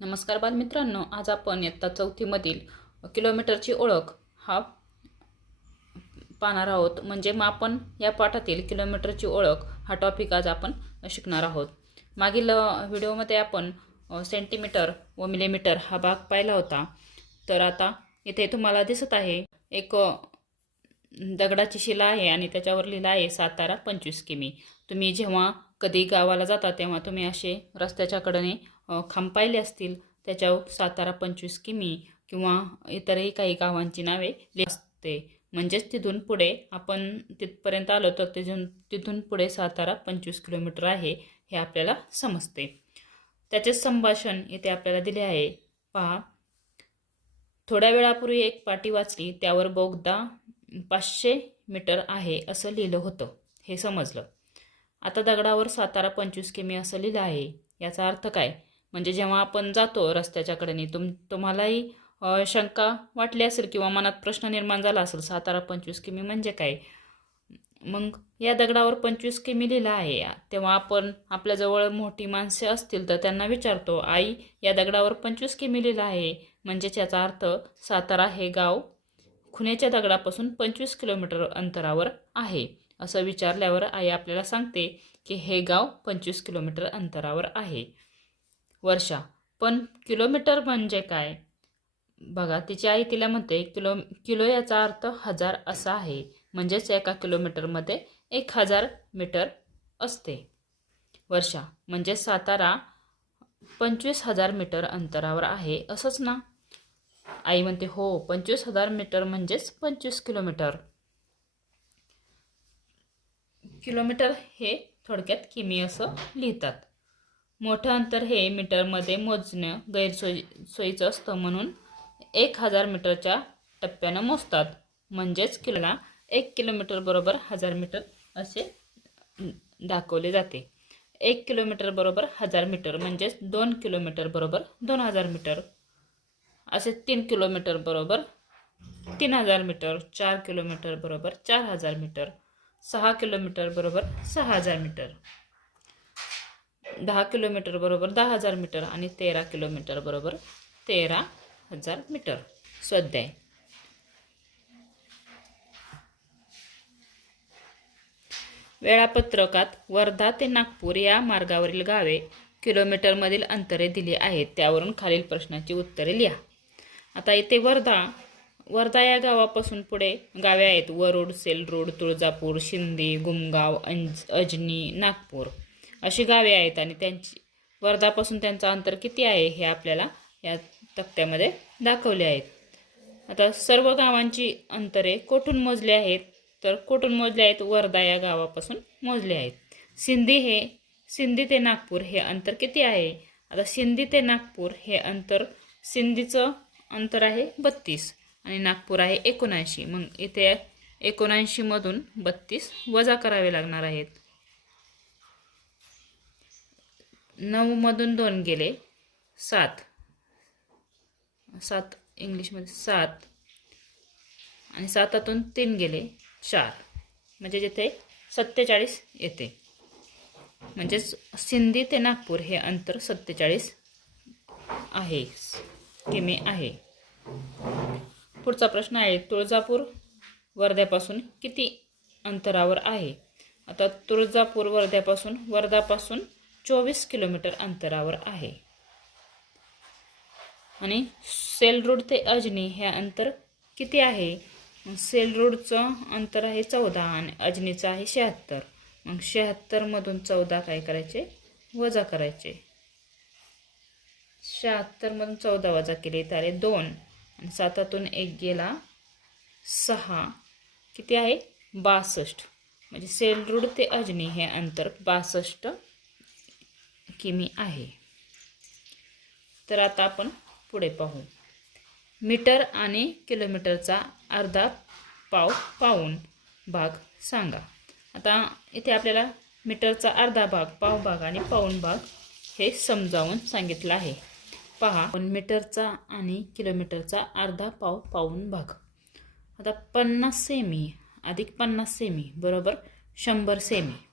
नमस्कार बालमित्रांनो आज आपण इयत्ता चौथीमधील किलोमीटरची ओळख हा पाहणार आहोत. म्हणजे मापन या पाठातील किलोमीटरची ओळख हा टॉपिक आज आपण शिकणार आहोत. मागील व्हिडिओमध्ये आपण सेंटीमीटर व मिलीमीटर हा भाग पाहिला होता. तर आता इथे तुम्हाला दिसत आहे एक दगडाची शिला आहे आणि त्याच्यावर लिहिलं आहे सातारा पंचवीस किमी. तुम्ही जेव्हा कधी गावाला जाता तेव्हा तुम्ही असे रस्त्याच्या कडेने खांपायले असतील त्याच्यावर सातारा पंचवीस किमी किंवा इतरही काही गावांची नावे असते. म्हणजेच तिथून पुढे आपण तिथपर्यंत आलो तर तिथून तिथून पुढे सातारा पंचवीस किलोमीटर आहे हे आपल्याला समजते. त्याचे संभाषण इथे आपल्याला दिले आहे. पहा. थोड्या वेळापूर्वी एक पाटी वाचली त्यावर बोगदा पाचशे मीटर आहे असं लिहिलं होतं. हे समजलं. आता दगडावर सातारा पंचवीस किमी असं लिहिलं आहे. याचा अर्थ काय? म्हणजे जेव्हा आपण जातो रस्त्याच्या कडेने तुम तुम्हालाही शंका वाटली असेल किंवा मनात प्रश्न निर्माण झाला असेल सातारा पंचवीस किमी म्हणजे काय? मग या दगडावर पंचवीस किमी लिहिलं आहे. तेव्हा आपण आपल्याजवळ मोठी माणसे असतील तर त्यांना विचारतो आई या दगडावर पंचवीस किमी लिहिलं आहे. म्हणजेच याचा अर्थ सातारा हे गाव खुण्याच्या दगडापासून पंचवीस किलोमीटर अंतरावर आहे. असं विचारल्यावर आई आपल्याला सांगते की हे गाव पंचवीस किलोमीटर अंतरावर आहे. वर्षा. पण किलोमीटर म्हणजे काय? बघा तिची आई तिला म्हणते किलो किलो याचा अर्थ हजार असा आहे. म्हणजेच एका किलोमीटरमध्ये एक हजार मीटर असते. वर्षा म्हणजे सातारा पंचवीस हजार मीटर अंतरावर आहे. असंच ना? आई म्हणते हो पंचवीस हजार मीटर म्हणजेच पंचवीस किलोमीटर. किलोमीटर हे थोडक्यात किमी असं लिहितात. मोठं अंतर हे मीटरमध्ये मोजणं गैरसोयी सोयीचं असतं म्हणून एक हजार मीटरच्या टप्प्यानं मोजतात. म्हणजेच किलोला एक किलोमीटर बरोबर हजार मीटर असे दाखवले जाते. एक किलोमीटर बरोबर हजार मीटर म्हणजेच दोन किलोमीटर बरोबर दोन हजार मीटर. असे तीन किलोमीटर बरोबर तीन हजार मीटर चार किलोमीटर बरोबर चार हजार मीटर सहा किलोमीटर बरोबर सहा हजार मीटर. दहा किलोमीटर बरोबर दहा हजार मीटर आणि तेरा किलोमीटर बरोबर तेरा हजार मीटर. स्वाध्याय. वेळापत्रकात वर्धा ते नागपूर या मार्गावरील गावे किलोमीटरमधील अंतरे दिली आहेत. त्यावरून खालील प्रश्नाची उत्तरे लिहा. आता इथे वर्धा वर्धा या गावापासून पुढे गावे आहेत. वरुड सेलरोड तुळजापूर शिंदे गुमगाव अंज अजनी नागपूर. अशी गावे आहेत आणि त्यांची वर्धापासून त्यांचं अंतर किती आहे हे आपल्याला या तक्त्यामध्ये दाखवले आहेत. आता सर्व गावांची अंतरे कोठून मोजली आहेत? तर कोठून मोजले आहेत? वर्धा या गावापासून मोजले आहेत. सिंधी हे सिंधी ते नागपूर हे अंतर किती आहे? आता सिंधी ते नागपूर हे अंतर सिंधीचं अंतर आहे बत्तीस आणि नागपूर आहे एकोणऐंशी. मग इथे एकोणऐंशीमधून बत्तीस वजा करावे लागणार आहेत. नऊमधून दोन गेले. सात. सात इंग्लिशमध्ये सात. आणि सातातून तीन गेले. चार. म्हणजे जिथे सत्तेचाळीस येते. म्हणजेच सिंधी ते नागपूर हे अंतर सत्तेचाळीस आहे. किमी आहे. पुढचा प्रश्न आहे तुळजापूर वर्ध्यापासून किती अंतरावर आहे? आता तुळजापूर वर्ध्यापासून वर्धापासून चोवीस किलोमीटर अंतरावर आहे. आणि सेलरोड ते अजनी हे अंतर किती आहे? सेलरोडचं अंतर आहे चौदा आणि अजनीचं आहे शहात्तर. मग शहात्तरमधून चौदा काय करायचे? वजा करायचे. शहात्तरमधून चौदा वजा केले तर आले दोन. आणि सातातून एक गेला सहा. किती आहे? बासष्ट. म्हणजे सेलरोड ते अजनी हे अंतर बासष्ट किमी आहे. तर आता आपण पुढे पाहू. मीटर आणि किलोमीटरचा अर्धा पाव पाऊन भाग सांगा. आता इथे आपल्याला मीटरचा अर्धा भाग पाव भाग आणि पाऊण भाग हे समजावून सांगितलं आहे. पहा पण मीटरचा आणि किलोमीटरचा अर्धा पाव पाऊन भाग. आता पन्नास सेमी अधिक पन्नास सेमी बरोबर शंभर सेमी.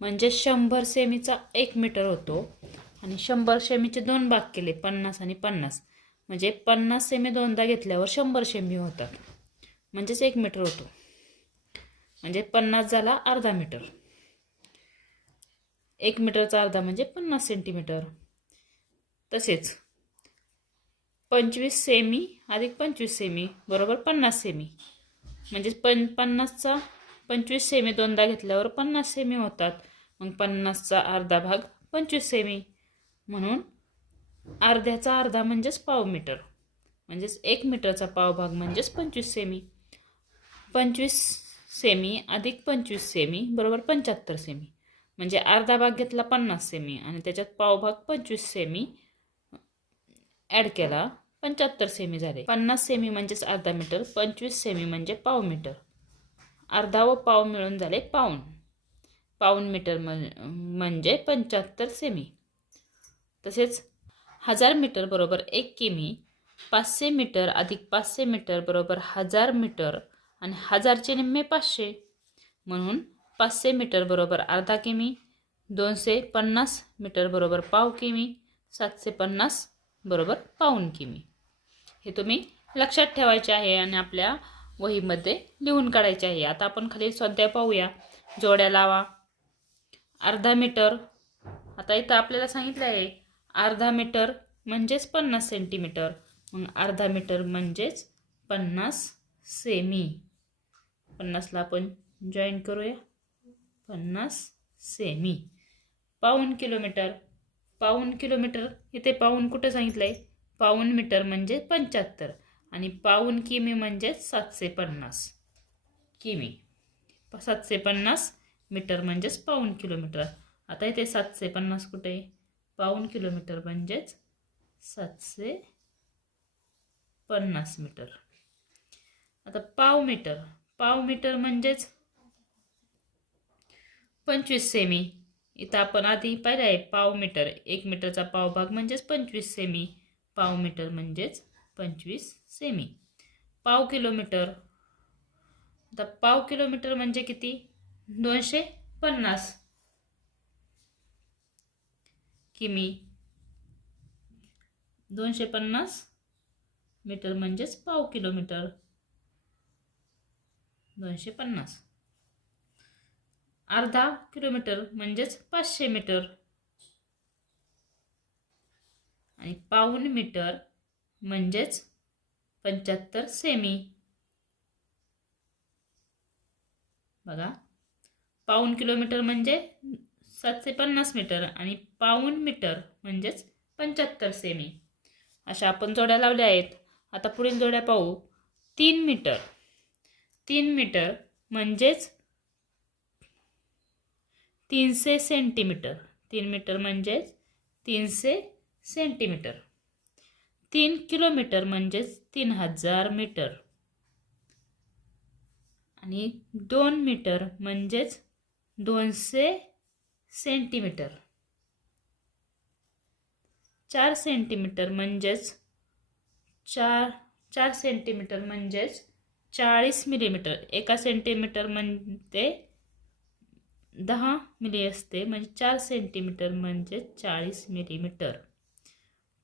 म्हणजे शंभर सेमीचा एक मीटर होतो. आणि शंभर सेमीचे दोन भाग केले पन्नास आणि पन्नास. म्हणजे पन्नास सेमी दोनदा घेतल्यावर शंभर सेमी होतात. म्हणजेच एक मीटर होतो. म्हणजे पन्नास झाला अर्धा मीटर. एक मीटरचा अर्धा म्हणजे पन्नास सेंटीमीटर. तसेच पंचवीस सेमी अधिक पंचवीस सेमी बरोबर पन्नास सेमी. म्हणजेच पन पन्नासचा पंचवीस सेमी दोनदा घेतल्यावर पन्नास सेमी होतात. मग पन्नासचा अर्धा भाग पंचवीस सेमी. म्हणून अर्ध्याचा अर्धा म्हणजेच पाव मीटर. म्हणजेच एक मीटरचा पाव भाग म्हणजेच पंचवीस सेमी. पंचवीस सेमी अधिक पंचवीस सेमी बरोबर पंच्याहत्तर सेमी. म्हणजे अर्धा भाग घेतला पन्नास सेमी आणि त्याच्यात पावभाग पंचवीस सेमी ॲड केला पंच्याहत्तर सेमी झाले. पन्नास सेमी म्हणजेच अर्धा मीटर पंचवीस सेमी म्हणजे पाव मीटर. अर्धा व पाव मिळून झाले पाऊण. पाऊण मीटर म म्हणजे पंच्याहत्तर सेमी. तसेच हजार मीटर बरोबर एक किमी पाचशे मीटर अधिक पाचशे मीटर बरोबर हजार मीटर आणि हजारचे निम्मे पाचशे. म्हणून पाचशे मीटर बरोबर अर्धा किमी दोनशे पन्नास मीटर बरोबर पाव किमी सातशे पन्नास बरोबर पाऊण किमी. हे तुम्ही लक्षात ठेवायचे आहे आणि आपल्या वहीमध्ये लिहून काढायचे आहे. आता आपण खाली स्वाध्याय पाहूया. जोड्या लावा. अर्धा मीटर. आता इथं आपल्याला सांगितलं आहे. अर्धा मीटर म्हणजेच पन्नास सेंटीमीटर. मग अर्धा मीटर म्हणजेच पन्नास सेमी. पन्नासला आपण जॉईन करूया. पन्नास सेमी. पाऊन किलोमीटर. पाऊन किलोमीटर. इथे पाऊन कुठं सांगितलं आहे पाऊन मीटर म्हणजे पंच्याहत्तर. आणि पाऊन किमी म्हणजेच सातशे पन्नास. किमी. सातशे पन्नास मीटर म्हणजेच पाऊन किलोमीटर. आता इथे सातशे पन्नास कुठे? आहे पाऊण किलोमीटर म्हणजेच सातशे पन्नास मीटर. आता पाव मीटर. पाव मीटर म्हणजेच पंचवीस सेमी. इथं आपण आधी पाहिलं आहे पाव मीटर. एक मीटरचा पाव भाग म्हणजेच पंचवीस सेमी. पाव मीटर म्हणजेच पंचवीस सेमी पाव किलोमीटर आता पाव किलोमीटर म्हणजे किती? दोनशे पन्नास. किमी? दोनशे पन्नास मीटर म्हणजेच पाव किलोमीटर दोनशे पन्नास. अर्धा किलोमीटर म्हणजेच पाचशे मीटर आणि पाऊन मीटर म्हणजेच पंच्याहत्तर सेमी बघा. पाऊन किलोमीटर म्हणजे सातशे पन्नास मीटर आणि पाऊण मीटर म्हणजेच पंच्याहत्तर सेमी अशा आपण जोड्या लावल्या आहेत. आता पुढील जोड्या पाहू. तीन मीटर. तीन मीटर म्हणजेच तीनशे सेंटीमीटर तीन मीटर म्हणजेच तीनशे सेंटीमीटर तीन किलोमीटर म्हणजेच तीन हजार मीटर. आणि दोन मीटर म्हणजेच दोनशे सेंटीमीटर. चार सेंटीमीटर म्हणजेच चार चार सेंटीमीटर म्हणजेच चाळीस मिलीमीटर. एका सेंटीमीटर म्हणजे दहा मिली असते म्हणजे चार सेंटीमीटर म्हणजे चाळीस मिलीमीटर.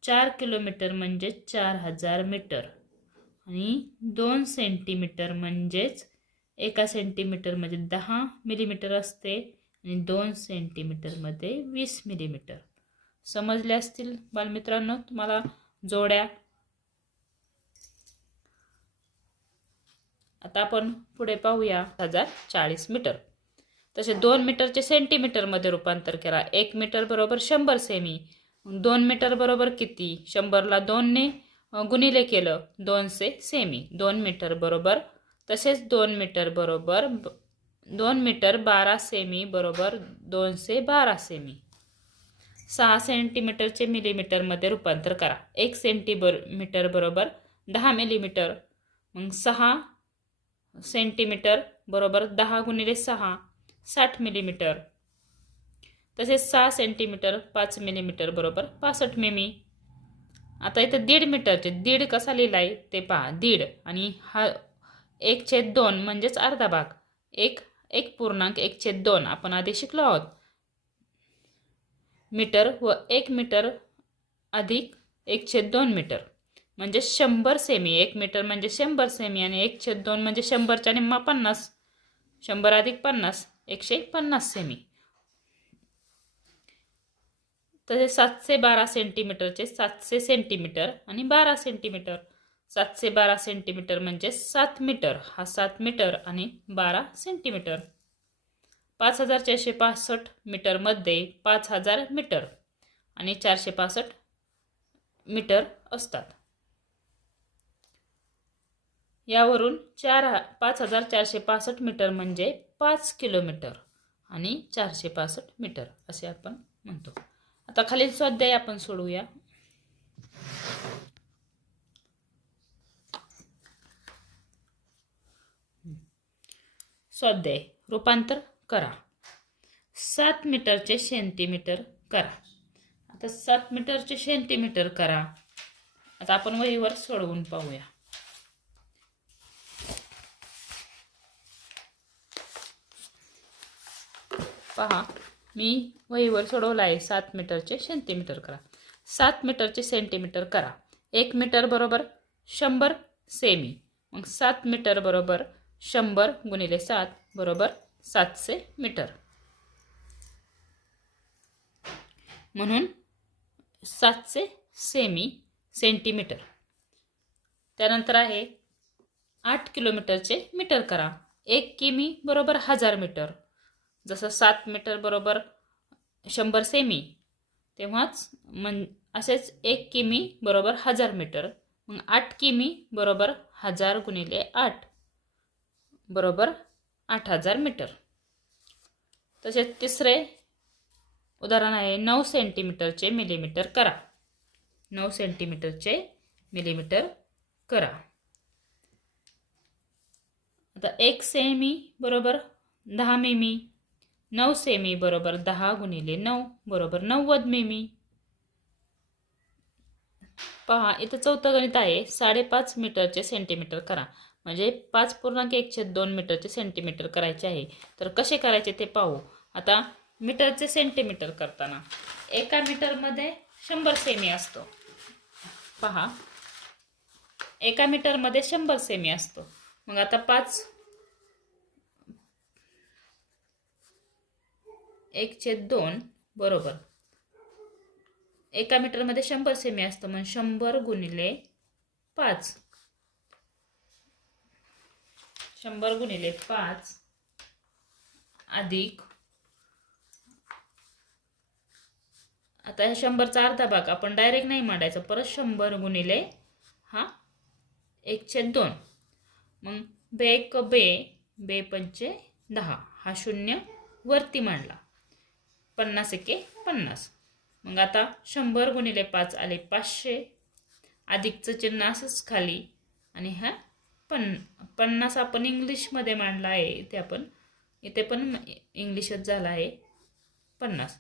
चार किलोमीटर म्हणजे चार हजार मीटर. आणि दोन सेंटीमीटर म्हणजेच एका सेंटीमीटरमध्ये दहा मिलीमीटर असते आणि दोन सेंटीमीटरमध्ये वीस मिलीमीटर. समजले असतील बालमित्रांनो तुम्हाला जोड्या? आता आपण पुढे पाहूया. हजार चाळीस मीटर. तसे दोन मीटरचे सेंटीमीटरमध्ये रूपांतर करा. एक मीटर बरोबर शंभर सेमी. दोन मीटर बरोबर किती? शंभरला दोनने गुणिले केलं दोनशे सेमी. दोन मीटर बरोबर तसेच दोन मीटर बरोबर ब- दोन मीटर बारा सेमी बरोबर दोनशे बारा सेमी. सहा सेंटीमीटरचे मिलीमीटरमध्ये रूपांतर करा. एक सेंटीबर मीटर बरोबर दहा मिलीमीटर. मग सहा सेंटीमीटर बरोबर दहा गुणिले सहा साठ मिलीमीटर. तसेच सहा सेंटीमीटर पाच मिलीमीटर बरोबर पासष्ट मिमी. आता इथं दीड मीटरचे दीड कसा लिहिला आहे ते पहा दीड. आणि हा एक छेद दोन म्हणजेच अर्धा भाग. एक एक पूर्णांक एक छेद दोन आपण आधी शिकलो आहोत. मीटर व एक मीटर अधिक एक छेद दोन मीटर. म्हणजे शंभर सेमी एक मीटर म्हणजे शंभर सेमी आणि एक छेद दोन म्हणजे शंभरच्या निम्मा पन्नास. शंभर अधिक पन्नास एकशे पन्नास सेमी तसे सातशे बारा सेंटीमीटरचे सातशे सेंटीमीटर आणि बारा सेंटीमीटर. सातशे बारा सेंटीमीटर म्हणजे सात मीटर. हा सात मीटर आणि बारा सेंटीमीटर. पाच हजार चारशे पासष्ट मीटरमध्ये पाच हजार मीटर आणि चारशे पासष्ट मीटर असतात. यावरून चार पाच हजार चारशे पासष्ट मीटर म्हणजे पाच किलोमीटर आणि चारशे पासष्ट मीटर असे आपण म्हणतो. आता खालील स्वाध्याय आपण सोडवूया. स्वाध्याय रूपांतर करा. सात मीटरचे सेंटीमीटर करा. आता सात मीटरचे सेंटीमीटर करा. आता आपण वहीवर सोडवून पाहूया. पहा. मी वहीवर सोडवलं आहे सात मीटरचे सेंटीमीटर करा. सात मीटरचे सेंटीमीटर करा. एक मीटर बरोबर शंभर सेमी. मग सात मीटर बरोबर शंभर गुणिले सात बरोबर सातशे मीटर. म्हणून सातशे सेमी सेंटीमीटर. त्यानंतर आहे आठ किलोमीटरचे मीटर करा. एक किमी बरोबर हजार मीटर. जसं सात मीटर बरोबर शंभर सेमी तेव्हाच मन असेच एक किमी बरोबर हजार मीटर मग आठ किमी बरोबर हजार गुणिले आठ बरोबर आठ हजार मीटर तसेच तिसरे उदाहरण आहे नऊ सेंटीमीटरचे मिलीमीटर करा. नऊ सेंटीमीटरचे मिलीमीटर करा. आता एक सेमी बरोबर दहा मिमी नऊ सेमी बरोबर दहा गुणिले नऊ बरोबर नव्वद मेमी. पहा इथं चौथं गणित आहे. साडेपाच मीटरचे सेंटीमीटर करा. म्हणजे पाच पूर्णांक एकशे दोन मीटरचे सेंटीमीटर करायचे आहे. तर कसे करायचे ते पाहू. आता मीटरचे सेंटीमीटर करताना एका मीटरमध्ये शंभर सेमी असतो. पहा. एका मीटरमध्ये शंभर सेमी असतो. मग आता पाच एक छेद दोन बरोबर. एका मीटरमध्ये शंभर सेमी असतं मग शंभर गुणिले पाच. शंभर गुणिले पाच अधिक आता ह्या शंभरचा अर्धा भाग आपण डायरेक्ट नाही मांडायचा परत शंभर गुणिले हा एक छेद दोन. मग बे एक बे बे पंचे दहा हा शून्य वरती मांडला. पन्नास एके पन्नास. मग आता शंभर गुणिले पाच आले पाचशे. अधिकचं चिन्ह असंच खाली. आणि हा पन पन्नास आपण इंग्लिशमध्ये मांडला आहे इथे आपण इथे पण इंग्लिशच झाला आहे. पन्नास.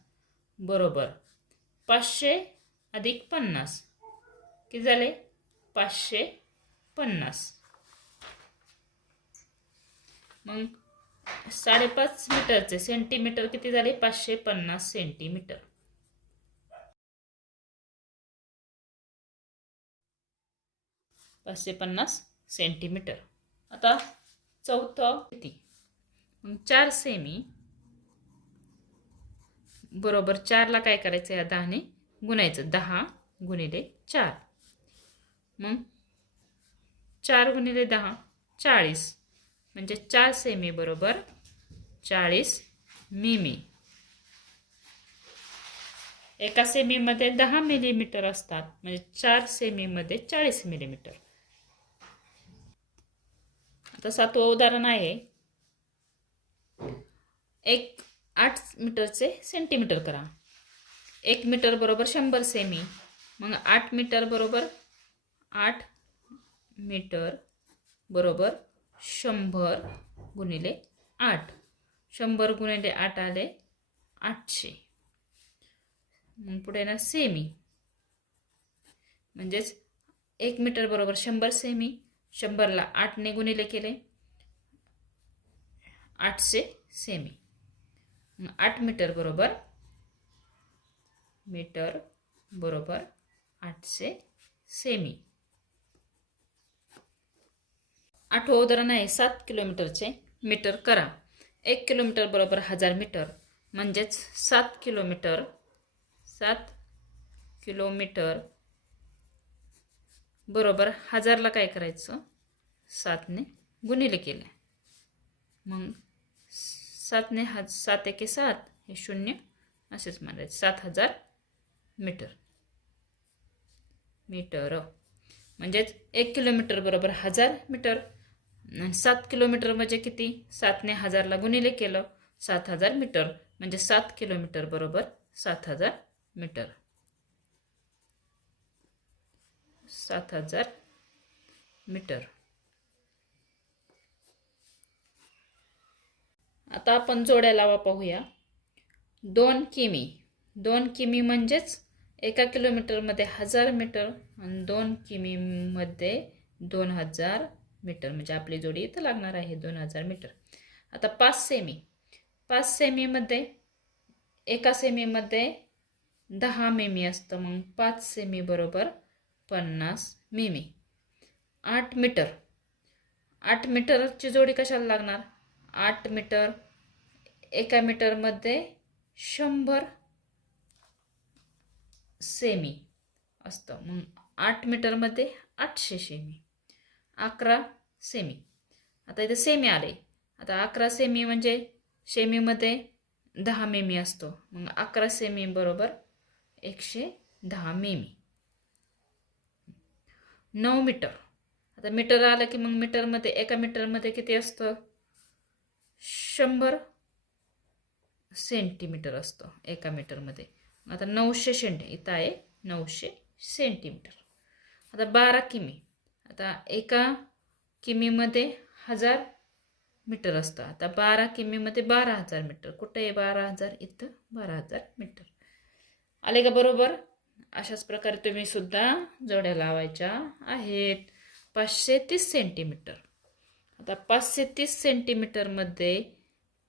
बरोबर. पाचशे अधिक पन्नास. किती झाले? पाचशे पन्नास. मग साडेपाच मीटरचे सेंटीमीटर किती झाले? पाचशे पन्नास सेंटीमीटर. पाचशे पन्नास सेंटीमीटर. आता चौथं किती? चार सेमी. बरोबर चारला काय करायचं? या दहाने गुणायचं. दहा गुणिले चार. मग चार गुणिले दहा चाळीस. म्हणजे चार सेमी बरोबर चाळीस मिमी. एका सेमीमध्ये दहा मिलीमीटर असतात म्हणजे चार सेमीमध्ये चाळीस मिलीमीटर. आता सातवं उदाहरण आहे. एक आठ मीटरचे सेंटीमीटर करा. एक मीटर बरोबर शंभर सेमी मग आठ मीटर बरोबर आठ मीटर बरोबर शंभर गुणिले आठ. शंभर गुणिले आठ आले आठशे. मग पुढे ना सेमी म्हणजेच एक मीटर बरोबर शंभर सेमी शंभरला आठने गुणिले केले आठशे सेमी मग आठ मीटर बरोबर मीटर बरोबर आठशे सेमी आठवं नाही आहे. सात किलोमीटरचे मीटर करा. एक किलोमीटर बरोबर हजार मीटर. म्हणजेच सात किलोमीटर सात किलोमीटर बरोबर हजारला काय करायचं? सातने गुणिले केलं. मग सातने हा सात एके सात हे शून्य असेच मारायचे सात हजार मीटर. मीटर. म्हणजेच एक किलोमीटर बरोबर हजार मीटर. आणि सात किलोमीटर म्हणजे किती? सातने हजारला गुणिले केलं. सात हजार मीटर. म्हणजे सात किलोमीटर बरोबर सात हजार मीटर. सात हजार मीटर. आता आपण जोड्या लावा पाहूया दोन किमी. दोन किमी म्हणजेच एका किलोमीटरमध्ये हजार मीटर आणि दोन किमीमध्ये दोन हजार मीटर म्हणजे आपली जोडी इथं लागणार आहे दोन हजार मीटर. आता पाच सेमी पाच सेमीमध्ये एका सेमीमध्ये दहा मेमी असतं मग पाच सेमी बरोबर पन्नास मेमी. आठ मीटर. आठ मीटरची जोडी कशाला लागणार? आठ मीटर एका मीटरमध्ये शंभर सेमी असतं मग आठ मीटरमध्ये आठशे सेमी अकरा सेमी. आता इथे सेमी आले. आता अकरा सेमी म्हणजे सेमीमध्ये दहा मेमी असतो. मग अकरा सेमी बरोबर एकशे दहा मेमी. नऊ मीटर. आता मीटर आलं की मग मीटरमध्ये एका मीटरमध्ये किती असतं? शंभर सेंटीमीटर असतो एका मीटरमध्ये. आता नऊशे सेंटी इथं आहे नऊशे सेंटीमीटर. आता बारा किमी. आता एका किमीमध्ये हजार मीटर असतं. आता बारा किमीमध्ये बारा हजार मीटर. कुठं आहे बारा हजार? इथं बारा हजार मीटर. आले का बरोबर? अशाच प्रकारे तुम्ही सुद्धा जोड्या लावायच्या आहेत. पाचशे तीस सेंटीमीटर. आता पाचशे तीस सेंटीमीटरमध्ये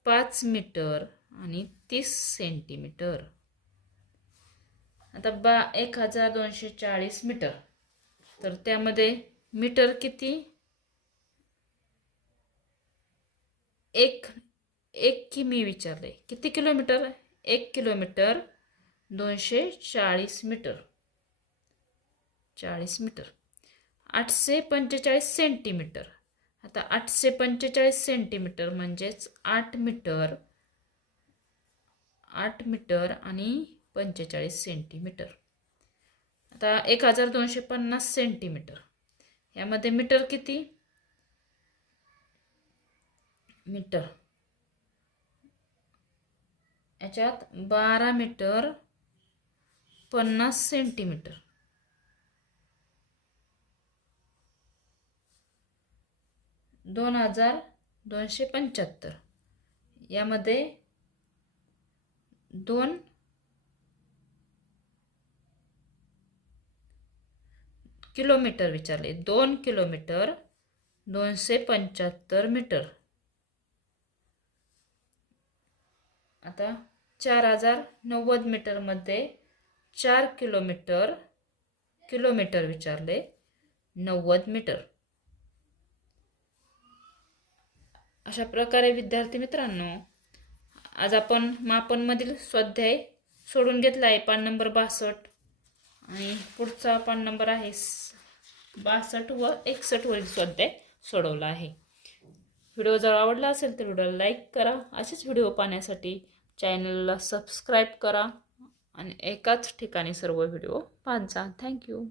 पाच मीटर आणि तीस सेंटीमीटर. आता बा एक हजार दोनशे चाळीस मीटर. तर त्यामध्ये मीटर किती? एक एक किमी विचारले. किती किलोमीटर एक किलोमीटर दोनशे चाळीस मीटर. चाळीस मीटर. आठशे पंचेचाळीस सेंटीमीटर. आता आठशे पंचेचाळीस सेंटीमीटर म्हणजेच आठ मीटर. आठ मीटर आणि पंचेचाळीस सेंटीमीटर. आता एक हजार दोनशे पन्नास सेंटीमीटर. यामध्ये मीटर किती? मीटर. याच्यात बारा मीटर पन्नास सेंटीमीटर. दोन हजार दोनशे पंच्याहत्तर. यामध्ये दोन किलोमीटर विचारले. दोन किलोमीटर दोनशे पंच्याहत्तर मीटर. आता चार हजार नव्वद मीटरमध्ये चार किलोमीटर किलोमीटर विचारले. नव्वद मीटर. अशा प्रकारे विद्यार्थी मित्रांनो आज आपण मापनमधील स्वाध्याय सोडून घेतला आहे. पान नंबर बासष्ट. आणि पुढचा पान नंबर आहे बासष्ट व एकसष्ट वरील स्वाध्याय सोडवला आहे. व्हिडिओ जर आवडला असेल तर व्हिडिओला लाईक करा. असेच व्हिडिओ पाहण्यासाठी चॅनलला सबस्क्राईब करा आणि एकाच ठिकाणी सर्व व्हिडिओ पाहत जा. थँक्यू